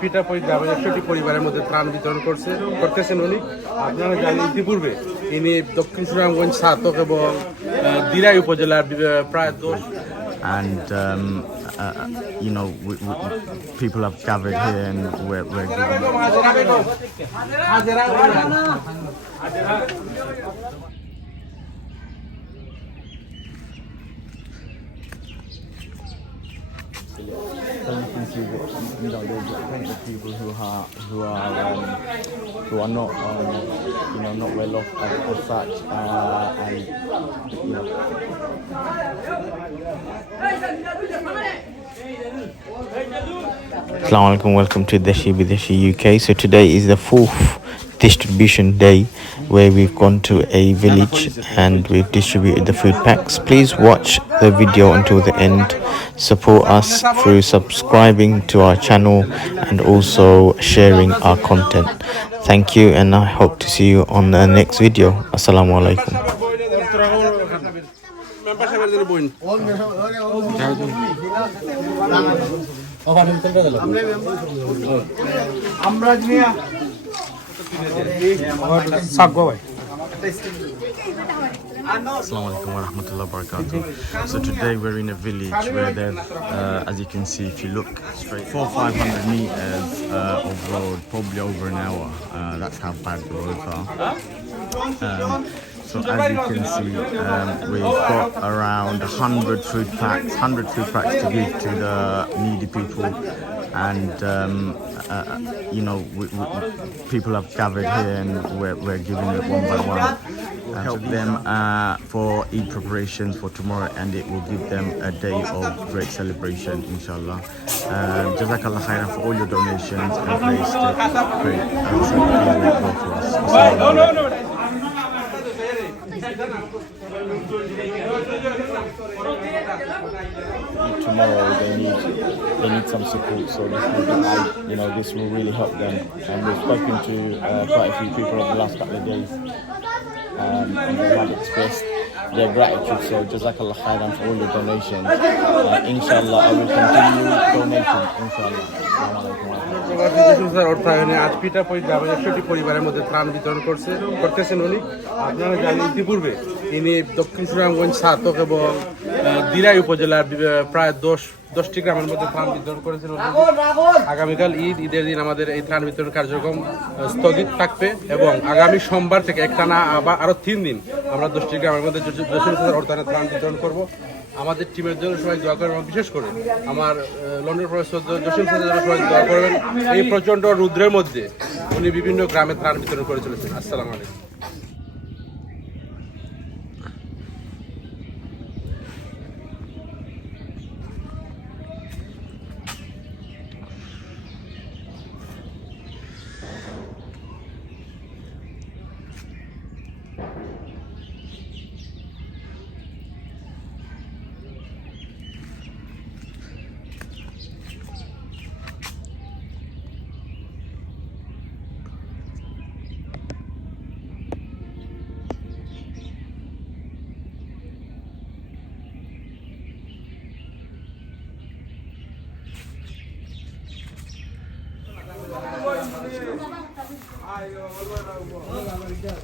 পিটা পই গ্রামের 100টি পরিবারের মধ্যে ত্রাণ বিতরণ করতেছেন উনি। আপনারা জানেন ইতিপূর্বে ইনি দক্ষিণ সুনামগঞ্জ ছাতক এবং দিরাই উপজেলার প্রায় 10 and you know, people have gathered here and we're giving. So you can see that, you know, there's plenty of people who are not you know, not well off as such, and you know. Assalamu alaikum, welcome to Deshi Bideshi UK. So today is the 4th distribution day where we've gone to a village and we've distributed the food packs. Please watch the video until the end. Support us through subscribing to our channel and also sharing our content. Thank you, and I hope to see you on the next video. Assalamu alaikum. Assalamu alaikum wa rahmatullahi wa barakatuh. So today we're in a village where there's, as you can see, if you look straight, 400-500 meters of road, probably over an hour. That's how bad the roads are. So as you can see, we've got around 100 food packs to give to the needy people, and you know, people have gathered here and we're giving it one by one. Help them for Eid preparations for tomorrow, and it will give them a day of great celebration, inshallah. Jazakallah khairan for all your donations, and great go for us. Tomorrow they need some support, so this will really help them. And we've spoken to quite a few people over the last couple of days, and they have expressed their gratitude. So Jazakallah khairan for all your donations. Inshallah, I will continue donating. Inshallah. অর্থায়নে আজ পিটা পই গ্রামের 100টি পরিবারের মধ্যে ত্রাণ বিতরণ করতেছেন উনি। আপনারা জানেন ইতিপূর্বে ইনি দক্ষিণ সুনামগঞ্জ ছাতক এবং দিরাই উপজেলার প্রায় 10টি গ্রামের মধ্যে ত্রাণ বিতরণ করেছেন। আগামীকাল ঈদের দিন আমাদের এই ত্রাণ বিতরণ কার্যক্রম স্থগিত থাকবে এবং আগামী সোমবার থেকে একটানা আরো 3 দিন আমরা 10টি গ্রামের মধ্যে অর্থায়নে ত্রাণ বিতরণ করব। আমাদের টিমের জন্য সবাই দোয়া করবেন, এবং বিশেষ করে আমার লন্ডন প্রফেসর জসিম স্যারের জন্য সবাই দোয়া করবেন। এই প্রচণ্ড রৌদ্রের মধ্যে উনি বিভিন্ন গ্রামে ত্রাণ বিতরণ করে চলেছেন। আসসালামু আলাইকুম।